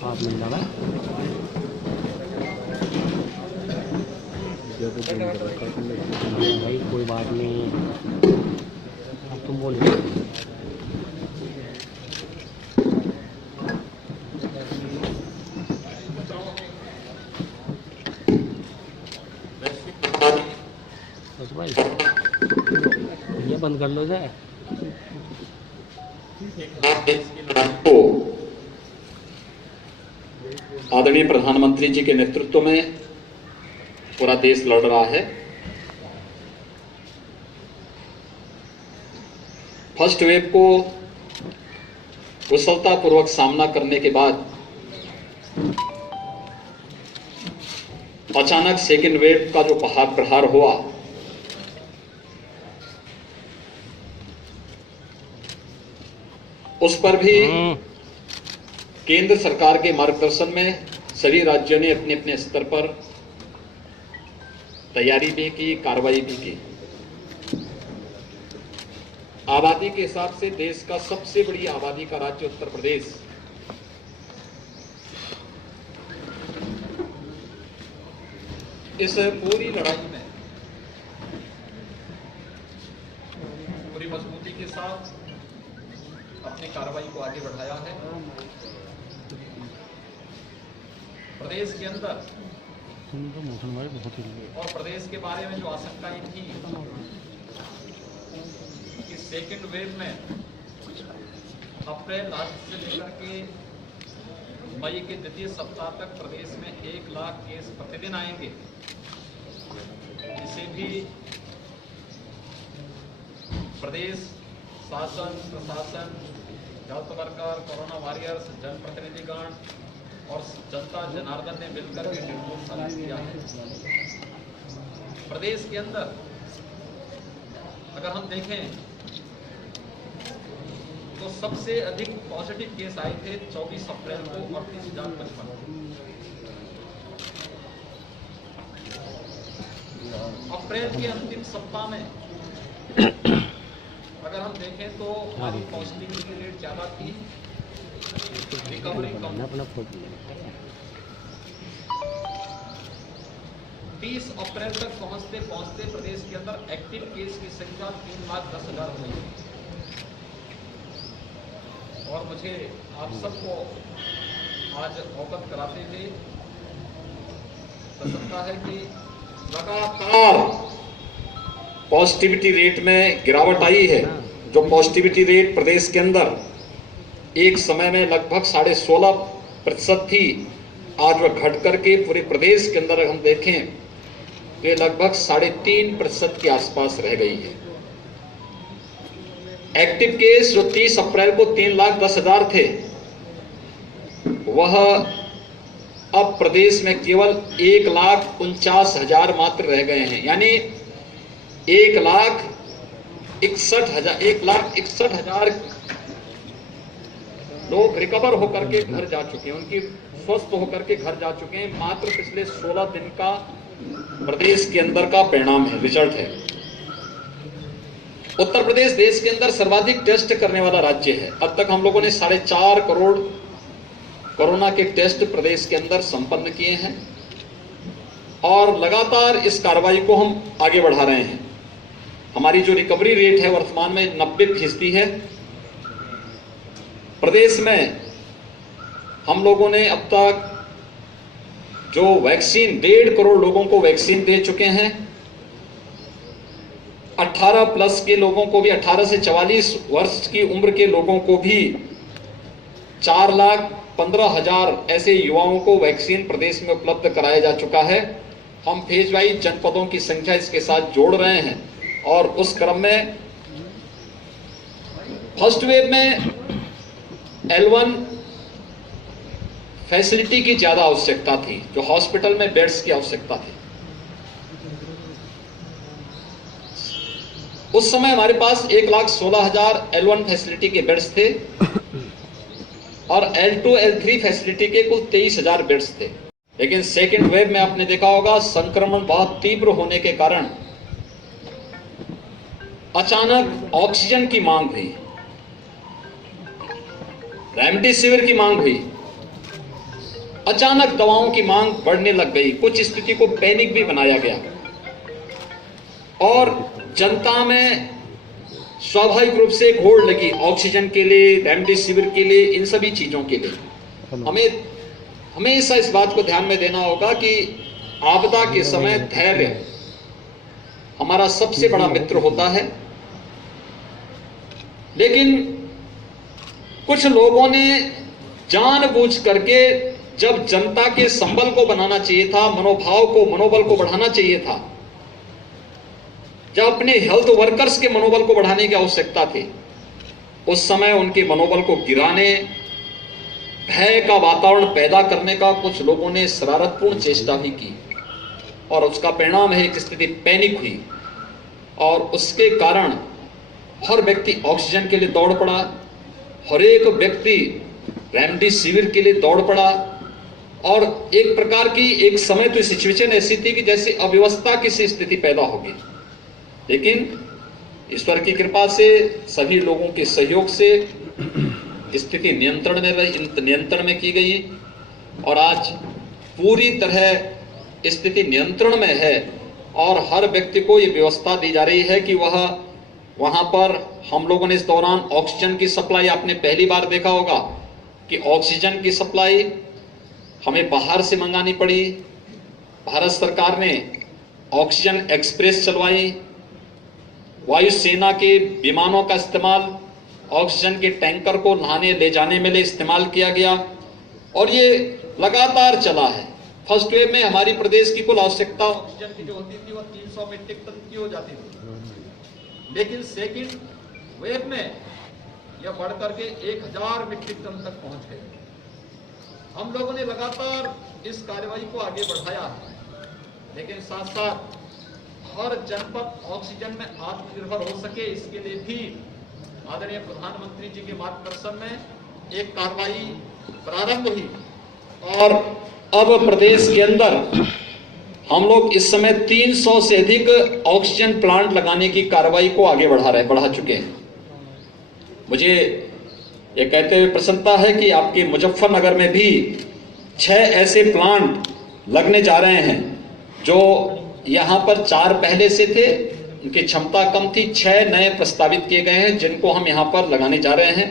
हाथ मिल रहा है भाई, कोई बात नहीं, अब तुम बोलो। बस भाई ये बंद कर लो जाए। आदरणीय प्रधानमंत्री जी के नेतृत्व में पूरा देश लड़ रहा है। फर्स्ट वेव को कुशलतापूर्वक सामना करने के बाद अचानक सेकेंड वेव का जो प्रहार हुआ, उस पर भी केंद्र सरकार के मार्गदर्शन में सभी राज्यों ने अपने अपने स्तर पर तैयारी भी की, कार्रवाई भी की। आबादी के हिसाब से देश का सबसे बड़ी आबादी का राज्य उत्तर प्रदेश इस पूरी लड़ाई में पूरी मजबूती के साथ अपनी कार्रवाई को आगे बढ़ाया है। प्रदेश के अंदर और प्रदेश के बारे में जो आशंकाएं थी कि सेकेंड वेव में अप्रैल से लेकर के मई के द्वितीय सप्ताह तक प्रदेश में 1 लाख केस प्रतिदिन आएंगे, इसे भी प्रदेश शासन, प्रशासन, हेल्थ वर्कर, कोरोना वॉरियर्स, जनप्रतिनिधिगण और जनता जनार्दन ने मिलकर के निर्मूल साबित किया है। प्रदेश के अंदर अगर हम देखें तो सबसे अधिक पॉजिटिव केस आए थे 24 अप्रैल को 38,055। अप्रैल के अंतिम सप्ताह में अगर हम देखें तो पॉजिटिविटी रेट ज्यादा थी, रिकवरी कम। 30 अप्रैल तक पहुंचते प्रदेश के अंदर एक्टिव केस की संख्या 3,10,000 हो गई। और मुझे आप सबको आज अवगत कराते हुए प्रसन्नता है कि लगातार पॉजिटिविटी रेट में गिरावट आई है। जो पॉजिटिविटी रेट प्रदेश के अंदर एक समय में लगभग 16.5% थी, आज वह घट करके पूरे प्रदेश के अंदर हम देखें तो लगभग 3.5% के आसपास रह गई है। एक्टिव केस जो 30 अप्रैल को 3,10,000 थे, वह अब प्रदेश में केवल 1,49,000 मात्र रह गए हैं। यानी 1,61,000 लोग रिकवर होकर के घर जा चुके हैं, उनकी स्वस्थ होकर के घर जा चुके हैं। मात्र पिछले 16 दिन का प्रदेश के अंदर का परिणाम है, रिजल्ट है। उत्तर प्रदेश देश के अंदर सर्वाधिक टेस्ट करने वाला राज्य है। अब तक हम लोगों ने 4.5 करोड़ कोरोना के टेस्ट प्रदेश के अंदर संपन्न किए हैं और लगातार इस कार्रवाई को हम आगे बढ़ा रहे हैं। हमारी जो रिकवरी रेट है वर्तमान में 90% है। प्रदेश में हम लोगों ने अब तक जो वैक्सीन 1.5 करोड़ लोगों को वैक्सीन दे चुके हैं। 18+ के लोगों को भी, 18 से 44 वर्ष की उम्र के लोगों को भी 4,15,000 ऐसे युवाओं को वैक्सीन प्रदेश में उपलब्ध कराया जा चुका है। हम फेज वाइज जनपदों की संख्या इसके साथ जोड़ रहे हैं और उस क्रम में फर्स्ट वेव में L1 फैसिलिटी की ज्यादा आवश्यकता थी, जो हॉस्पिटल में बेड्स की आवश्यकता थी। उस समय हमारे पास 1,16,000 L1 फैसिलिटी के बेड्स थे और L2, L3 फैसिलिटी के कुल 23,000 बेड्स थे। लेकिन सेकेंड वेव में आपने देखा होगा संक्रमण बहुत तीव्र होने के कारण अचानक ऑक्सीजन की मांग हुई। रेमडेसिविर की मांग हुई, अचानक दवाओं की मांग बढ़ने लग गई, कुछ स्थिति को पैनिक भी बनाया गया और जनता में स्वाभाविक रूप से एक होड़ लगी ऑक्सीजन के लिए, रेमडेसिविर के लिए, इन सभी चीजों के लिए। हमें हमेशा इस बात को ध्यान में देना होगा कि आपदा के समय धैर्य हमारा सबसे बड़ा मित्र होता है, लेकिन कुछ लोगों ने जानबूझ करके जब जनता के संबल को बनाना चाहिए था, मनोबल को बढ़ाना चाहिए था, जब अपने हेल्थ वर्कर्स के मनोबल को बढ़ाने की आवश्यकता थी, उस समय उनके मनोबल को गिराने, भय का वातावरण पैदा करने का कुछ लोगों ने शरारतपूर्ण चेष्टा भी की और उसका परिणाम है एक स्थिति पैनिक हुई और उसके कारण हर व्यक्ति ऑक्सीजन के लिए दौड़ पड़ा, हर एक व्यक्ति रेमडेसिविर के लिए दौड़ पड़ा और एक प्रकार की एक समय तो सिचुएशन ऐसी थी कि जैसे अव्यवस्था की सी स्थिति पैदा होगी। लेकिन ईश्वर की कृपा से, सभी लोगों के सहयोग से स्थिति नियंत्रण में की गई और आज पूरी तरह स्थिति नियंत्रण में है और हर व्यक्ति को ये व्यवस्था दी जा रही है कि वह वहां पर, हम लोगों ने इस दौरान ऑक्सीजन की सप्लाई, आपने पहली बार देखा होगा कि ऑक्सीजन की सप्लाई हमें बाहर से मंगानी पड़ी। भारत सरकार ने ऑक्सीजन एक्सप्रेस चलवाई, वायुसेना के विमानों का इस्तेमाल, ऑक्सीजन के टैंकर को लाने ले जाने में इस्तेमाल किया गया और ये लगातार चला है। फर्स्ट वेव में हमारी प्रदेश की कुल आवश्यकता ऑक्सीजन की जो होती थी वो 300 मीट्रिक टन की हो जाती थी, लेकिन सेकंड वेव में यह बढ़कर के 1000 मीट्रिक टन तक पहुंच गई। हम लोगों ने लगातार इस कार्रवाई को आगे बढ़ाया है, लेकिन साथ साथ हर जनपद ऑक्सीजन में आत्मनिर्भर हो सके, इसके लिए भी आदरणीय प्रधानमंत्री जी के मार्गदर्शन में एक कार्रवाई प्रारंभ हुई और अब प्रदेश के अंदर हम लोग इस समय 300 से अधिक ऑक्सीजन प्लांट लगाने की कार्रवाई को आगे बढ़ा चुके हैं। मुझे ये कहते हुए प्रसन्नता है कि आपके मुजफ्फरनगर में भी 6 ऐसे प्लांट लगने जा रहे हैं जो यहां पर 4 पहले से थे, उनकी क्षमता कम थी, 6 नए प्रस्तावित किए गए हैं जिनको हम यहां पर लगाने जा रहे हैं।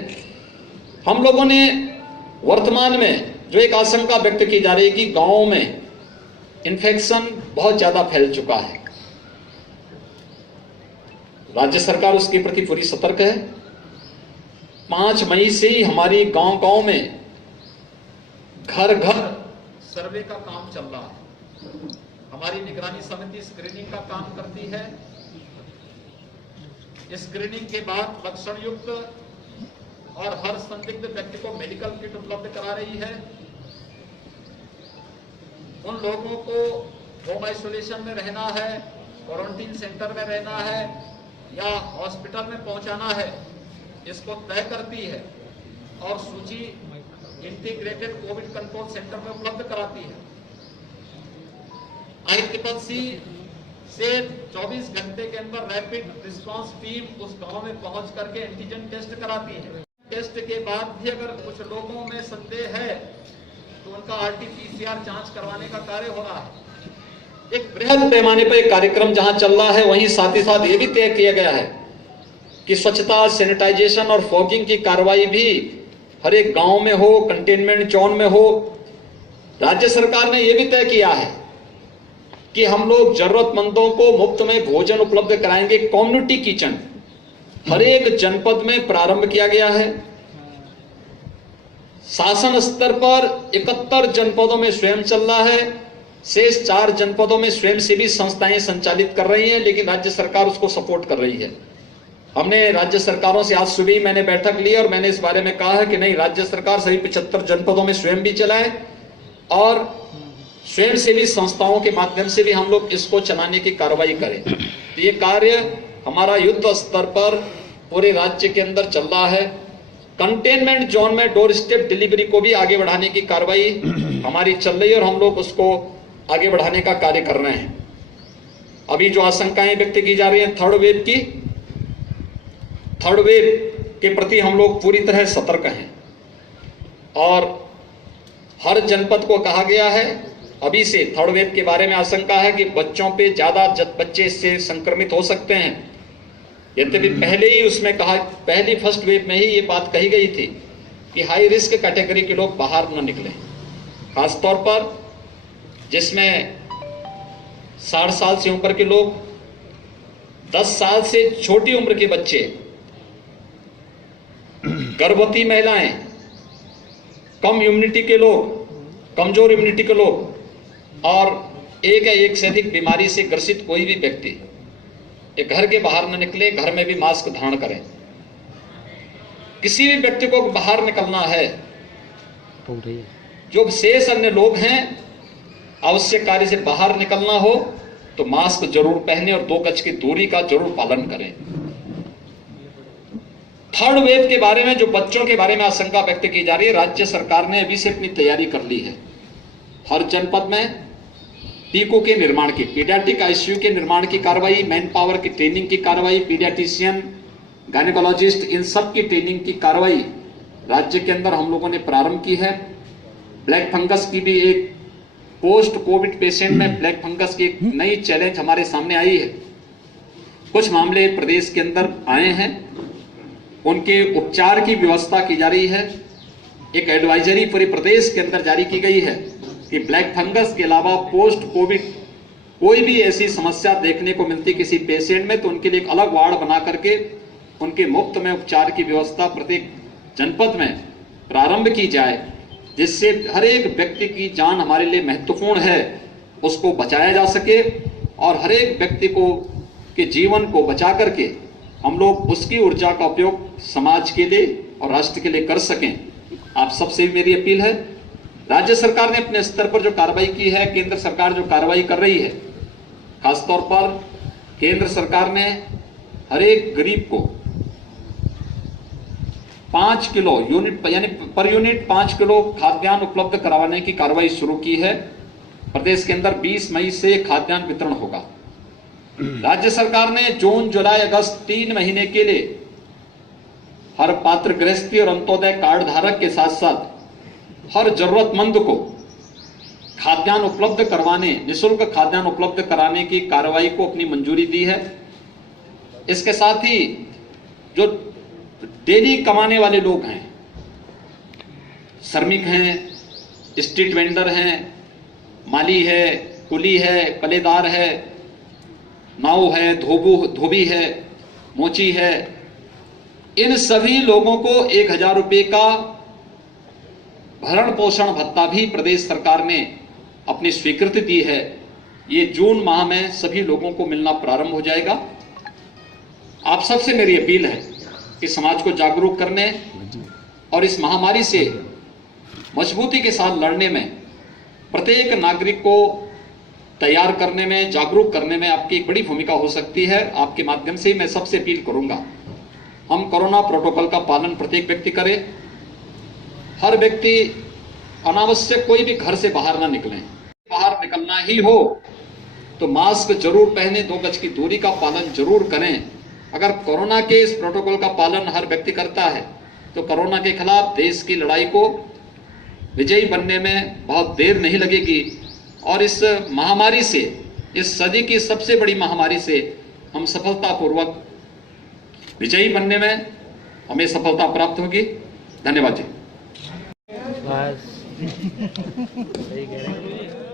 हम लोगों ने वर्तमान में जो एक आशंका व्यक्त की जा रही है कि गांवों में इन्फेक्शन बहुत ज्यादा फैल चुका है, राज्य सरकार उसके प्रति पूरी सतर्क है। 5 मई से ही हमारी गांव-गांव में घर-घर सर्वे का काम चल रहा है। हमारी निगरानी समिति स्क्रीनिंग का काम करती है। स्क्रीनिंग के बाद लक्षण युक्त और हर संदिग्ध व्यक्ति को मेडिकल किट उपलब्ध करा रही है। उन लोगों को होम आइसोलेशन में रहना है, क्वारंटीन सेंटर में रहना है या हॉस्पिटल में पहुंचाना है, इसको तय करती है और सूची इंटीग्रेटेड कोविड कंट्रोल सेंटर में उपलब्ध कराती है। ICCC से 24 घंटे के अंदर रैपिड रिस्पांस टीम उस गांव में पहुंच करके एंटीजन टेस्ट कराती है। टेस्ट के बाद भी अगर कुछ लोगों में संदेह है तो उनका RT-PCR जांच करवाने का कार्य हो रहा है। एक बृहद पैमाने पर एक कार्यक्रम जहां चल रहा है, वहीं साथ ही साथ ये भी तय किया गया है कि स्वच्छता, सैनिटाइजेशन और फॉगिंग की कार्रवाई भी हर एक गांव में हो, कंटेनमेंट जोन में हो। राज्य सरकार ने यह भी तय किया है कि हम लोग जरूरतमंदों को मुफ्त में भोजन उपलब्ध कराएंगे। कम्युनिटी किचन हर एक जनपद में प्रारंभ किया गया है। शासन स्तर पर 71 जनपदों में स्वयं चल रहा है, शेष 4 जनपदों में स्वयंसेवी संस्थाएं संचालित कर रही हैं, लेकिन राज्य सरकार उसको सपोर्ट कर रही है। हमने राज्य सरकारों से आज सुबह मैंने बैठक ली और मैंने इस बारे में कहा है कि नहीं, राज्य सरकार सभी 75 जनपदों में स्वयं भी चलाए और स्वयंसेवी संस्थाओं के माध्यम से भी हम लोग इसको चलाने की कार्रवाई करें। तो ये कार्य हमारा युद्ध स्तर पर पूरे राज्य के अंदर चल रहा है। कंटेनमेंट जोन में डोर स्टेप डिलीवरी को भी आगे बढ़ाने की कार्रवाई हमारी चल रही है और हम लोग उसको आगे बढ़ाने का कार्य कर रहे हैं। अभी जो आशंकाएं व्यक्त की जा रही हैं थर्ड वेव के प्रति हम लोग पूरी तरह सतर्क हैं। और हर जनपद को कहा गया है, अभी से थर्ड वेव के बारे में आशंका है कि बच्चों पे ज्यादा बच्चे इससे संक्रमित हो सकते हैं। यद्यपि पहले ही उसमें कहा, पहली फर्स्ट वेव में ही ये बात कही गई थी कि हाई रिस्क कैटेगरी के लोग बाहर न निकलें, खासतौर पर जिसमें 60 साल से ऊपर के लोग, 10 साल से छोटी उम्र के बच्चे, गर्भवती महिलाएं, कम इम्यूनिटी के लोग, कमजोर इम्यूनिटी के लोग और एक या एक से अधिक बीमारी से ग्रसित कोई भी व्यक्ति ये घर के बाहर न निकले, घर में भी मास्क धारण करें। किसी भी व्यक्ति को बाहर निकलना है, जो शेष अन्य लोग हैं, आवश्यक कार्य से बाहर निकलना हो तो मास्क जरूर पहने और 2 गज की दूरी का जरूर पालन करें। थर्ड वेव के बारे में, जो बच्चों के बारे में आशंका व्यक्त की जा रही है, राज्य सरकार ने अभी से अपनी तैयारी कर ली है। हर जनपद में टीकों के निर्माण की, पीडियाट्रिक आईसीयू के निर्माण की कार्रवाई, मैन पावर की ट्रेनिंग की कार्रवाई, पीडियाट्रिशियन, गायनेकोलॉजिस्ट, इन सब की ट्रेनिंग की कार्रवाई राज्य के अंदर हम लोगों ने प्रारंभ की है। ब्लैक फंगस की भी एक, पोस्ट कोविड पेशेंट में ब्लैक फंगस की एक नई चैलेंज हमारे सामने आई है। कुछ मामले प्रदेश के अंदर आए हैं, उनके उपचार की व्यवस्था की जा रही है। एक एडवाइजरी पूरे प्रदेश के अंदर जारी की गई है कि ब्लैक फंगस के अलावा पोस्ट कोविड कोई भी ऐसी समस्या देखने को मिलती किसी पेशेंट में तो उनके लिए एक अलग वार्ड बना करके उनके मुफ्त में उपचार की व्यवस्था प्रत्येक जनपद में प्रारंभ की जाए, जिससे हर एक व्यक्ति की जान हमारे लिए महत्वपूर्ण है, उसको बचाया जा सके और हर एक व्यक्ति को के जीवन को बचा करके हम लोग उसकी ऊर्जा का उपयोग समाज के लिए और राष्ट्र के लिए कर सकें। आप सबसे भी मेरी अपील है, राज्य सरकार ने अपने स्तर पर जो कार्रवाई की है, केंद्र सरकार जो कार्रवाई कर रही है, खासतौर पर केंद्र सरकार ने हर एक गरीब को 5 किलो यूनिट यानी पर यूनिट 5 किलो खाद्यान्न उपलब्ध करवाने की कार्रवाई शुरू की है। प्रदेश के अंदर 20 मई से खाद्यान्न वितरण होगा। राज्य सरकार ने जून, जुलाई, अगस्त 3 महीने के लिए हर पात्र गृहस्थी और अंत्योदय कार्ड धारक के साथ साथ हर जरूरतमंद को खाद्यान्न उपलब्ध करवाने, निःशुल्क खाद्यान्न उपलब्ध कराने की कार्रवाई को अपनी मंजूरी दी है। इसके साथ ही जो डेली कमाने वाले लोग हैं, श्रमिक हैं, स्ट्रीट वेंडर हैं, माली है, कुली है, कलेदार है, नाव है, धोबी है, मोची है, इन सभी लोगों को 1000 रुपये का भरण पोषण भत्ता भी प्रदेश सरकार ने अपनी स्वीकृति दी है। ये जून माह में सभी लोगों को मिलना प्रारंभ हो जाएगा। आप सबसे मेरी अपील है कि समाज को जागरूक करने और इस महामारी से मजबूती के साथ लड़ने में, प्रत्येक नागरिक को तैयार करने में, जागरूक करने में आपकी एक बड़ी भूमिका हो सकती है। आपके माध्यम से मैं सबसे अपील करूंगा, हम कोरोना प्रोटोकॉल का पालन प्रत्येक व्यक्ति करे। हर व्यक्ति अनावश्यक कोई भी घर से बाहर ना निकलें। बाहर निकलना ही हो तो मास्क जरूर पहने, 2 गज की दूरी का पालन जरूर करें। अगर कोरोना के इस प्रोटोकॉल का पालन हर व्यक्ति करता है तो कोरोना के खिलाफ देश की लड़ाई को विजयी बनने में बहुत देर नहीं लगेगी और इस महामारी से, इस सदी की सबसे बड़ी महामारी से हम सफलतापूर्वक विजयी बनने में हमें सफलता प्राप्त होगी। धन्यवाद जी। बस सही कह रहे हैं।